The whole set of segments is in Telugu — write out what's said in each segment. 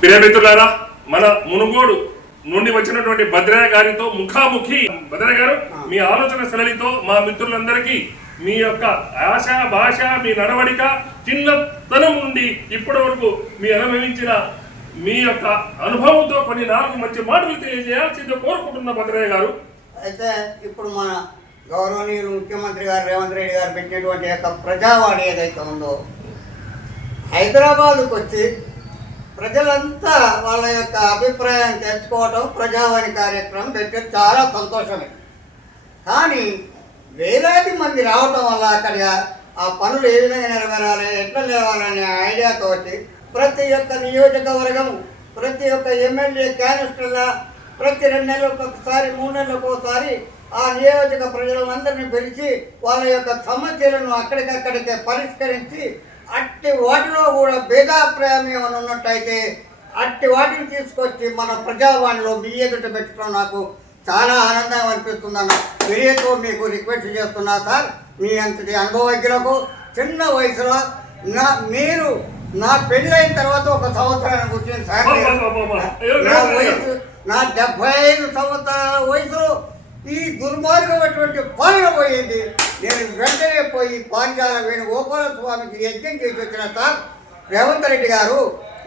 ప్రియమిత్రులారా మన మునుగోడు నుండి వచ్చినటువంటి భద్రయ్య గారితో ముఖాముఖి. భద్రయ్య గారు మీ ఆలోచన సరళితో మా మిత్రులందరికీ మీ యొక్క ఆశ భాష మీ నడవడిక చిన్నతనం నుండి ఇప్పటి వరకు మీ అనుభవించిన మీ యొక్క అనుభవంతో కొన్ని నాలుగు మంచి మాటలు తెలియజేయాల్సిందో కోరుకుంటున్న భద్రయ్య గారు. అయితే ఇప్పుడు మన గౌరవనీయులు ముఖ్యమంత్రి గారు రేవంత్ రెడ్డి గారు పెట్టినటువంటి యొక్క ప్రజావాణి ఏదైతే ఉందో హైదరాబాద్కు వచ్చి ప్రజలంతా వాళ్ళ యొక్క అభిప్రాయం తెలుసుకోవడం ప్రజావాణి కార్యక్రమం పెట్టడం చాలా సంతోషమే. కానీ వేలాది మంది రావటం వల్ల అక్కడ ఆ పనులు ఏ విధంగా నెరవేరాలి ఎట్లా లేవాలనే ఐడియాతో వచ్చి ప్రతి ఒక్క నియోజకవర్గం ప్రతి ఒక్క ఎమ్మెల్యే క్యానిస్టర్ల ప్రతి రెండు నెలలకు ఒకసారి మూడు నెలలకు ఒకసారి ఆ నియోజక ప్రజలందరినీ పిలిచి వాళ్ళ యొక్క సమస్యలను అక్కడికక్కడికే పరిష్కరించి అట్టి వాటిలో కూడా భేదాభిప్రాయం ఏమైనా ఉన్నట్టయితే అట్టి వాటిని తీసుకొచ్చి మన ప్రజావాణిలో మీ ఎదుట పెట్టడం నాకు చాలా ఆనందం అనిపిస్తుందన్న మీరేతో మీకు రిక్వెస్ట్ చేస్తున్నా సార్. మీ అంతటి అనుభవజ్ఞులకు చిన్న వయసులో నా మీరు నా పెళ్ళైన తర్వాత ఒక సంవత్సరానికి వచ్చింది సార్. నేను. నా వయసు నా డెబ్బై ఐదు సంవత్సరాల వయసులో ఈ దుర్మార్గమైనటువంటి పాలన పోయింది. నేను వెంటనే పోయి పాంచాల వేణుగోపాల స్వామికి యజ్ఞం చేసి వచ్చిన సార్ రేవంత్ రెడ్డి గారు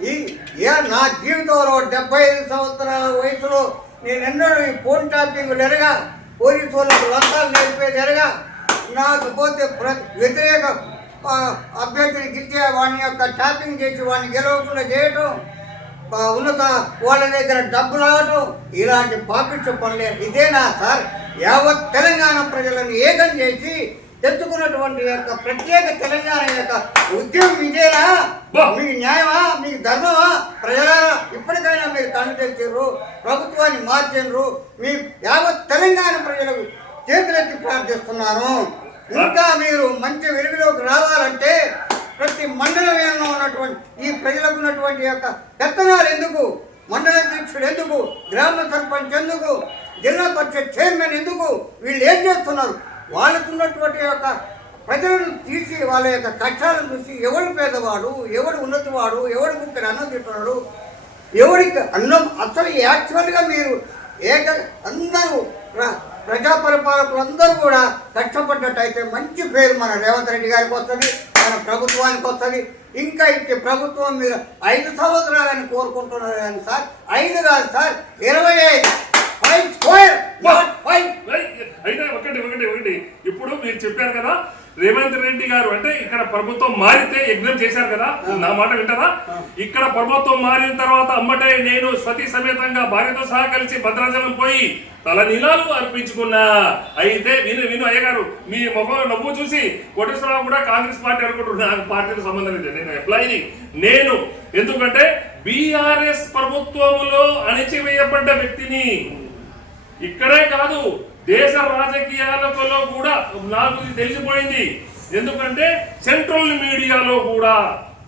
ఈ ఏ నా జీవితంలో డెబ్బై ఐదు సంవత్సరాల వయసులో నేను ఎన్నడూ ఈ ఫోన్ టాపింగ్ జరగా పోలీసు వాళ్ళకు లంచాలు నేర్పే జరగా నాకు పోతే ప్ర వ్యతిరేక అభ్యర్థిని గెలిచే వాని యొక్క టాపింగ్ చేసి వాడిని గెలవకుండా చేయటం ఉన్నత వాళ్ళ దగ్గర డబ్బు రావటం ఇలాంటి పాపిష్ట పనులే. ఇదేనా సార్? యావత్ తెలంగాణ ప్రజలను ఏకం చేసి తెచ్చుకున్నటువంటి యొక్క ప్రత్యేక తెలంగాణ యొక్క ఉద్యమం ఇదేనా. మీకు న్యాయమా? మీకు ధర్మమా? ప్రజలారా ఇప్పటికైనా మీరు కళ్ళు తెచ్చారు ప్రభుత్వాన్ని మార్చారు మీ యావత్ తెలంగాణ ప్రజలకు చేతులెత్తి ప్రార్థిస్తున్నాను. ఇంకా మీరు మంచి వెలుగులోకి రావాలంటే ప్రతి మండలంలో ఉన్నటువంటి ఈ ప్రజలకు ఉన్నటువంటి యొక్క పెత్తనాలు ఎందుకు? మండల అధ్యక్షుడు ఎందుకు? గ్రామ సర్పంచ్ ఎందుకు? జిల్లా పరిషత్ చైర్మన్ ఎందుకు? వీళ్ళు ఏం చేస్తున్నారు? వాళ్ళకున్నటువంటి యొక్క ప్రజలను తీసి వాళ్ళ యొక్క కష్టాలను చూసి ఎవడు పేదవాడు ఎవడు ఉన్నతివాడు ఎవడు ముక్కని అన్నం తింటున్నాడు ఎవరికి అన్నం అసలు యాక్చువల్గా మీరు ఏక అందరూ ప్ర- ప్రజా పరిపాలకులు అందరూ కూడా కష్టపడ్డట్టయితే మంచి పేరు మన రేవంత్ రెడ్డి గారికి వస్తుంది. మన ప్రభుత్వానికి వస్తుంది. ఇంకా ఇచ్చే ప్రభుత్వం మీద ఐదు సంవత్సరాలని కోరుకుంటున్నారు కానీ సార్ ఐదు కాదు సార్ ఇరవై ఐదు. ఫైవ్ స్క్వేర్ ఫైవ్ అయితే ఒకటి ఒకటి ఒకటి ఇప్పుడు మీరు చెప్పారు కదా రేవంత్ రెడ్డి గారు అంటే ఇక్కడ ప్రభుత్వం మారితే యజ్ఞం చేశారు కదా? నా మాట వింటారా? ఇక్కడ ప్రభుత్వం మారిన తర్వాత అమ్మటే నేను సతీ సమేతంగా భార్యతో సహా కలిసి భద్రాచలం పోయి తల నీలాలు అర్పించుకున్నా. అయితే విను విను అయ్యగారు మీ ముఖం నవ్వు చూసి కోటేశ్వరరావు కూడా కాంగ్రెస్ పార్టీ అనుకుంటున్నా నాకు పార్టీకి సంబంధం లేదు. నేను ఎంప్లాయీని నేను. ఎందుకంటే బీఆర్ఎస్ ప్రభుత్వంలో అణిచివేయబడ్డ వ్యక్తిని. ఇక్కడే కాదు. దేశ రాజకీయాలలో కూడా నాకు ఇది తెలిసిపోయింది. ఎందుకంటే సెంట్రల్ మీడియాలో కూడా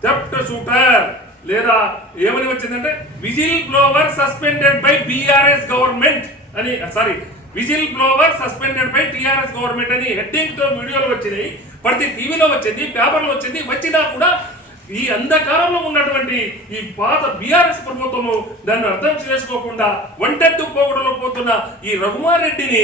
థెఫ్ట్ షూటర్ లేదా ఏమని వచ్చిందంటే whistle blower suspended by BRS government అని sorry whistle blower suspended by TRS government అని హెడ్డింగ్తో వీడియోలు వచ్చినాయి. ప్రతి టీవీలో వచ్చింది పేపర్లో వచ్చింది వచ్చినా కూడా ఈ అంధకారంలో ఉన్నటువంటి ఈ పాత బీఆర్ఎస్ ప్రభుత్వము దాన్ని అర్థం చేసుకోకుండా వంటెత్తు పోవడం చదువుకున్న ఈ రఘుమార్ రెడ్డిని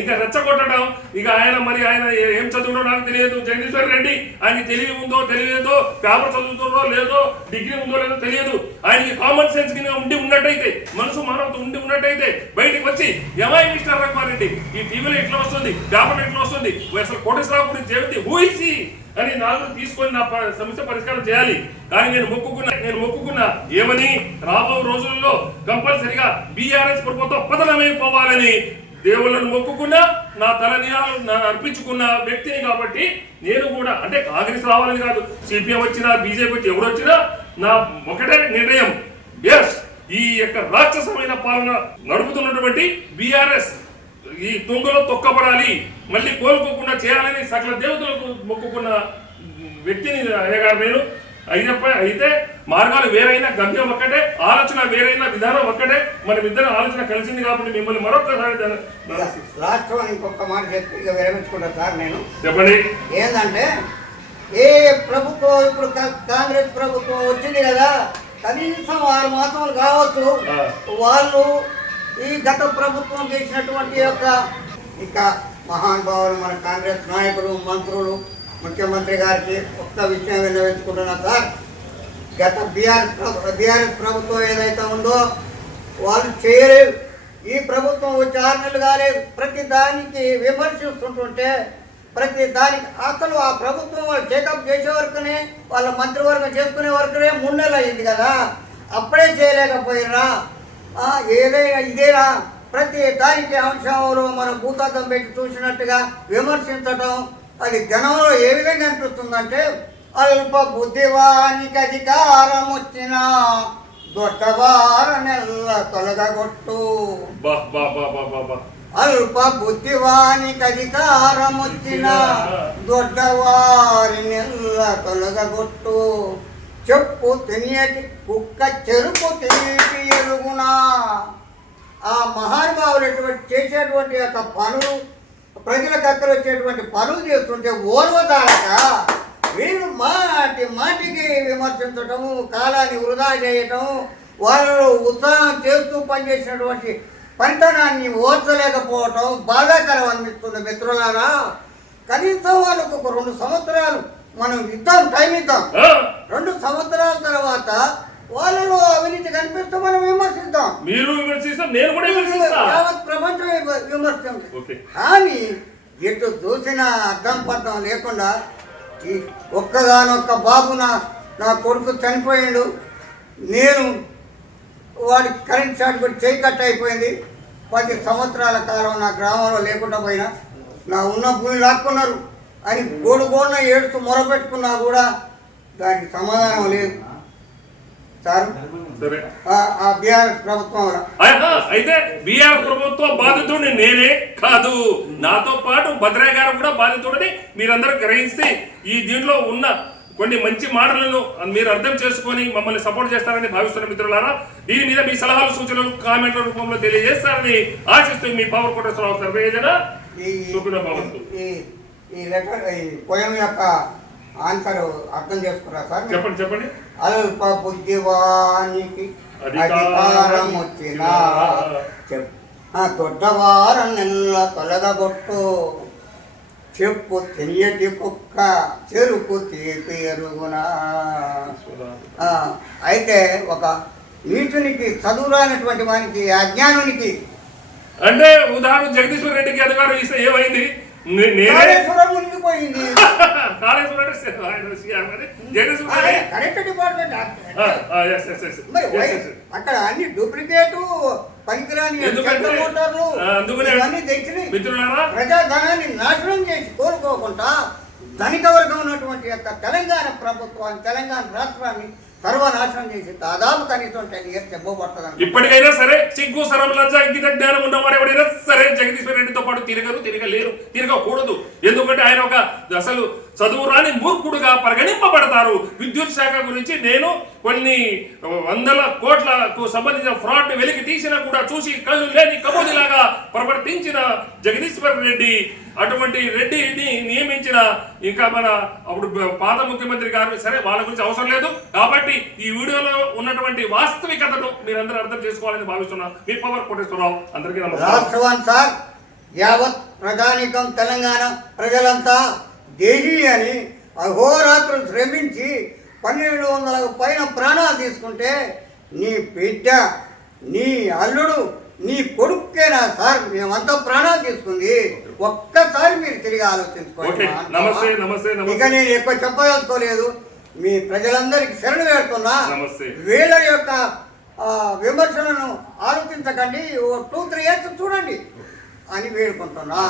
ఇంకా రెచ్చగొట్టడం ఇక ఆయన మరి ఆయన ఏం చదువుడో నాకు తెలియదు. జగదీశ్వర్ రెడ్డి ఆయన తెలివి ఉందో తెలియదో పేపర్ చదువుతుందో లేదో డిగ్రీ ఉందో లేదో తెలియదు. ఆయనకి కామన్ సెన్స్ కింద ఉండి ఉన్నట్టయితే మనసు మానవత ఉండి ఉన్నట్టయితే బయటికి వచ్చి ఎవై మిస్టర్ రఘుమార్ రెడ్డి ఈ టీవీలో ఎట్లా వస్తుంది? పేపర్లో ఎట్లా వస్తుంది? అసలు కోటేశ్వరరావు గురించి ఏమిటి? ఊహించి కానీ నాకు తీసుకొని నా సమస్య పరిష్కారం చేయాలి. కానీ నేను మొక్కుకున్నా నేను మొక్కుకున్నా ఏమని రాబో రోజుల్లో కంపల్సరిగా బీఆర్ఎస్ ప్రభుత్వం పతనమైపోవాలని దేవుళ్ళను మొక్కుకున్నా నా తలనీయాలు నన్ను అర్పించుకున్న వ్యక్తిని కాబట్టి నేను కూడా అంటే కాంగ్రెస్ రావాలని కాదు. సిపిఎం వచ్చినా బీజేపీ వచ్చి ఎవరు వచ్చినా నా ఒకటే నిర్ణయం. ఎస్ ఈ యొక్క రాక్షసమైన పాలన నడుపుతున్నటువంటి బీఆర్ఎస్ ఈ తుంగలో తొక్కబడాలి మళ్ళీ కోలుకోకుండా చేయాలని సకల దేవతలకు మొక్కుకున్న వ్యక్తిని అయ్యగారు నేను. అయినప్ప అయితే మార్గాలు వేరైనా గమ్యం ఒక్కటే ఆలోచన వేరైనా విధానం ఒక్కటే. మన ఇద్దరం ఆలోచన కలిసింది కాబట్టి మిమ్మల్ని మరొకసారి వన్ ఇంకొక మాట చెప్పి ఇక విరమించుకుంటా సార్ నేను. చెప్పండి. ఏంటంటే ఏ ప్రభుత్వం ఇప్పుడు కాంగ్రెస్ ప్రభుత్వం వచ్చింది కదా కనీసం ఆరు మాసాలు కావచ్చు. వాళ్ళు ఈ గత ప్రభుత్వం చేసినటువంటి యొక్క ఇంకా మహానుభావులు మన కాంగ్రెస్ నాయకులు మంత్రులు ముఖ్యమంత్రి గారికి ఒక్క విషయం విన్నవించుకుంటున్నా సార్. గత బీఆర్ బీఆర్ఎస్ ప్రభుత్వం ఏదైతే ఉందో వాళ్ళు చేయలేదు. ఈ ప్రభుత్వం వచ్చి ఆరు నెలలు కాలేదు ప్రతి దానికి విమర్శిస్తుంటుంటే ప్రతి దానికి అసలు ఆ ప్రభుత్వం వాళ్ళు టేకప్ చేసే వరకునే వాళ్ళ మంత్రివర్గం చేసుకునే వరకునే మూడు నెలలు అయింది కదా. అప్పుడే చేయలేకపోయినరా ఏదైనా ఇదేనా ప్రతి దానికి అంశంలో మనం భూతద్దం పెట్టి చూసినట్టుగా విమర్శించటం అది జనంలో ఏ విధంగా అనిపిస్తుందంటే అల్ప బుద్ధివానికి అధికారం వచ్చిన దొడ్డవార నెల్ల తొలగగొట్టు. బా బా బా బా బా బా. అల్ప బుద్ధివానికి అధికారం వచ్చిన దొడ్డవారి నెల్ల తొలగగొట్టు. చెప్పు తినేటి కుక్క చెరుపు తినేటి ఎరుగునా? ఆ మహానుభావులటువంటి చేసేటువంటి యొక్క పనులు ప్రజలకు అక్కడ వచ్చేటువంటి పనులు చేస్తుంటే ఓర్వదాలక వీళ్ళు మాటి మాటికి విమర్శించటము కాలాన్ని వృధా చేయటం వాళ్ళు ఉత్సాహం చేస్తూ పనిచేసినటువంటి పంటనాన్ని ఓర్చలేకపోవటం బాధాకరం అనిపిస్తుంది మిత్రులారా. కనీసం వాళ్ళకు ఒక రెండు సంవత్సరాలు మనం ఇద్దాం టైం ఇద్దాం. రెండు సంవత్సరాల తర్వాత వాళ్ళలో అవినీతి కనిపిస్తే మనం విమర్శిద్దాం. మీరు విమర్శిస్తాం నేను కూడా విమర్శిస్తా. యావత్ ప్రపంచం విమ- విమర్శింది ఓకే. కానీ ఎటు చూసిన అర్థం పర్థం లేకుండా ఈ ఒక్కగానొక్క బాబు నా నా కొడుకు చనిపోయాడు. నేను వాడికి కరెంట్ షాట్ కొట్టి చేయి కట్ అయిపోయింది. పది సంవత్సరాల కాలం నా గ్రామంలో లేకుండా పోయినా. నా ఉన్న భూమి లాక్కున్నారు. అని గోడు గోడున ఏడుస్తూ మొరపెట్టుకున్నా కూడా దానికి సమాధానం లేదు. సార్? ఆ- బీఆర్ఎస్ ప్రభుత్వం అయితే బీఆర్ ప్రభుత్వ బాధితుడిని నేనే కాదు. నాతో పాటు భద్రయ్య గారు కూడా బాధితుడని మీరందరూ గ్రహిస్తే ఈ దీంట్లో ఉన్న కొన్ని మంచి మాటలను మీరు అర్థం చేసుకొని మమ్మల్ని సపోర్ట్ చేస్తారని భావిస్తున్న మిత్రులారా దీని మీద మీ సలహాలు సూచనలు కామెంట్ల రూపంలో తెలియజేస్తారని ఆశిస్తూ మీ పవర్ కోటేశ్వరరావు సర్వేజన. ఈ ఈ యొక్క ఆన్సర్ అర్థం చేసుకురా సార్? చెప్పండి చెప్పండి. అల్ప బుద్ధివానికి అధికారం వచ్చిన దొడ్డవార నెల్ల తొలగబొట్టు. చెప్పు తెలియటి కుక్క చెరుకు తీపి ఎరుగునా? అయితే ఒక నీచునికి చదువురానటువంటి వానికి అజ్ఞానునికి అంటే ఉదాహరణ జగదీశ్వర్ రెడ్డికి అధికారం ఇస్తే ఏమైంది? మునిగిపోయింది కాళేశ్వర రెడ్డి ఆయన సీఎం అని జగదీశ్వర్ రెడ్డి కరెక్ట్ డిపార్ట్మెంట్. అక్కడ అన్ని డూప్లికేట్ పనికిరాని మోటార్లు ఇవన్నీ తెచ్చి ప్రజాధనాన్ని నాశనం చేసి కోరుకోకుండా ధనిక వర్గం ఉన్నటువంటి యొక్క తెలంగాణ ప్రభుత్వాన్ని తెలంగాణ రాష్ట్రాన్ని సర్వనాశనం చేసి దాదాపు కనీసం టెన్ ఇయర్స్ ఇవ్వబడుతుంది ఇప్పటికైనా సరే సిగ్గు సరం లజ్జ ఇంకిత జ్ఞానం ఉన్నవాడు ఎవడైనా సరే జగదీశ్వర్ రెడ్డితో పాటు తిరగరు తిరగలేరు తిరగకూడదు. ఎందుకంటే ఆయన ఒక అసలు చదువు రాని మూర్ఖుడుగా పరిగణింపబడతారు. విద్యుత్ శాఖ గురించి నేను కొన్ని వందల కోట్లకు సంబంధించిన ఫ్రాడ్ వెలికి తీసినా కూడా చూసి కళ్ళు లేని కబోదిలాగా ప్రవర్తించిన జగదీశ్వర్ రెడ్డి అటువంటి రెడ్డిని నియమించిన ఇంకా మన అప్పుడు పాత ముఖ్యమంత్రి గారు సరే వాళ్ళ గురించి అవసరం లేదు. కాబట్టి ఈ వీడియోలో ఉన్నటువంటి వాస్తవికతను మీరందరూ అర్థం చేసుకోవాలని భావిస్తున్నా. మీ పవర్ కోటేశ్వరరావు అందరికీ నమస్కారం. యావత్ ప్రజానికం తెలంగాణ ప్రజలంతా దేహి అని అహోరాత్రులు శ్రమించి పన్నెండు వందలకు పైన ప్రాణాలు తీసుకుంటే నీ బిడ్డ నీ అల్లుడు నీ కొడుకేనా సార్ మేమంతా ప్రాణాలు తీసుకుంది. ఒక్కసారి మీరు తిరిగి ఆలోచించుకోండి. ఇక నేను ఎక్కువ చెప్పదలుచుకోలేదు. మీ ప్రజలందరికీ శరణు వేడుతున్నా. వీళ్ళ యొక్క విమర్శలను ఆలోచించకండి. ఓ టూ త్రీ ఇయర్స్ చూడండి అని వేడుకుంటున్నా.